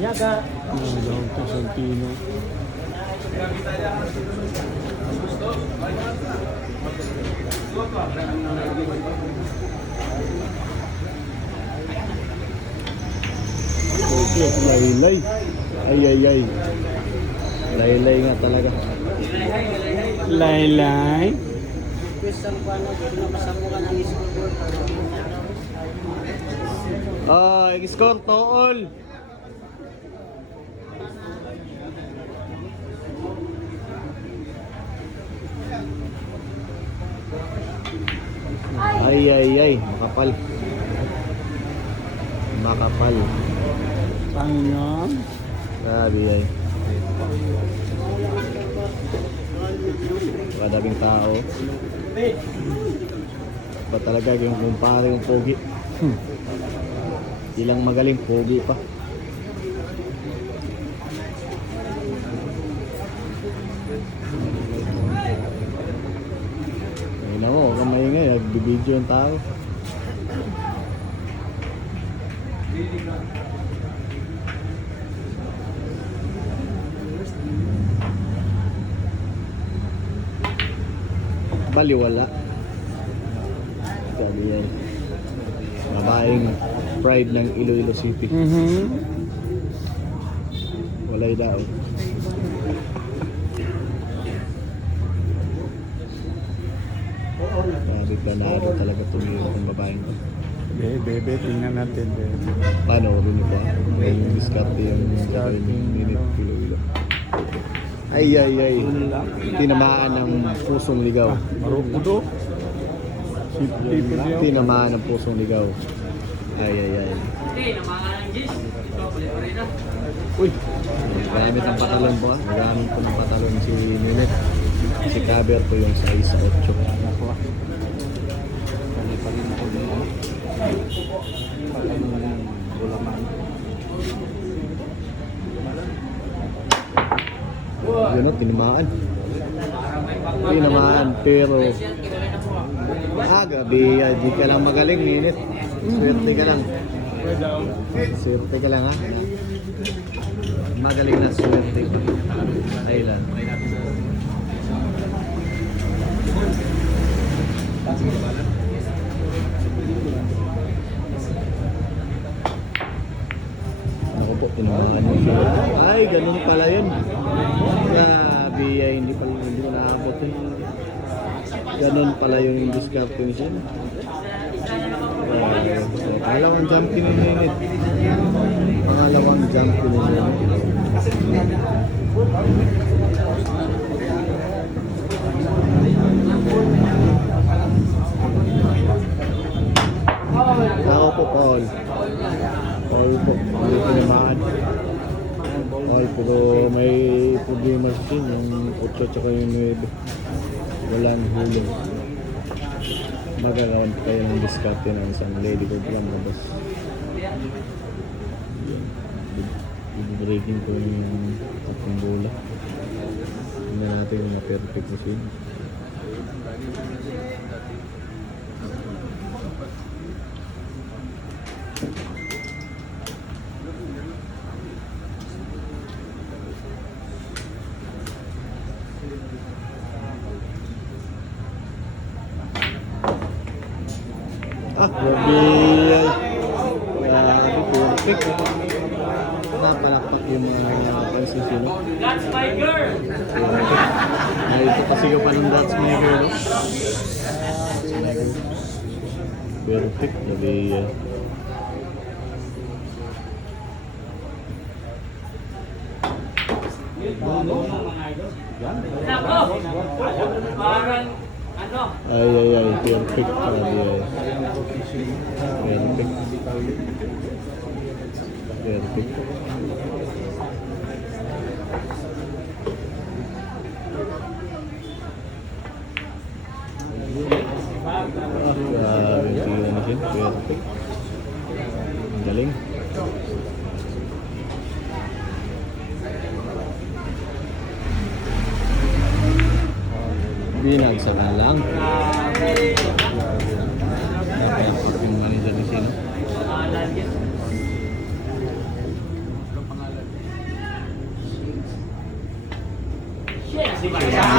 Yaga. Ang to Santino. Okay, laylay. Ay. Laylay nga talaga. Laylay. Score to all. Ay, makapal. Panginoon. Grabe ay. Madaming tao. Ba talaga yung kumpare yung pogi. Ilang magaling pogi pa. Ayun ako, huwag kang maingay. Nagbibideo yung tao. Baliwala. Sabi yan. Babaeng pride ng Iloilo City. Walay daw. Sabi planado talaga tumira ng babaeng ko. Bebe, tingnan natin. Bebe. Paano rin ito? Yung diskarte yung minute Iloilo. Ay. Tinamaan ng pusong ligaw. Marukudo. Tinamaan ng pusong ligaw. Ay. Uy! Magamit ang patalon po. Magamit po ng patalon si Minute. Si Caber po yung 6 sa 8. Yun o, tinamaan. Pero gabi, di ka lang magaling, Minute. Swerte ka lang ha. Magaling na swerte. Ay lang. Ako po, tinamaan mo siya. Ay, ganun pala yun. Grabe, hindi ko naabot eh. Ganun pala yung diskarte niya. Pangalawang jump ni Minute. Pangalawang jump ni Minute. Ako po, Paul. Paul po. Hindi tinamaan. Paul, pero may problema siya yung 8 tsaka yung 9. Walang hulong. Magagawan pa kayo ng diskarte ng isang lady ko lang labas. Breaking ko yung tatlong bola. Tingnan natin yung perfect machine. Perfect. Napalakpak yung mga transition. That's my girl! Ito kasi yung pa ng That's my girl. Perfect. Nako! Parang ano? Ay. Perfect. Perfect. Perfect. Galing. Binagsa na lang. Napalakpak yung manager ni Sino. Di ba yan?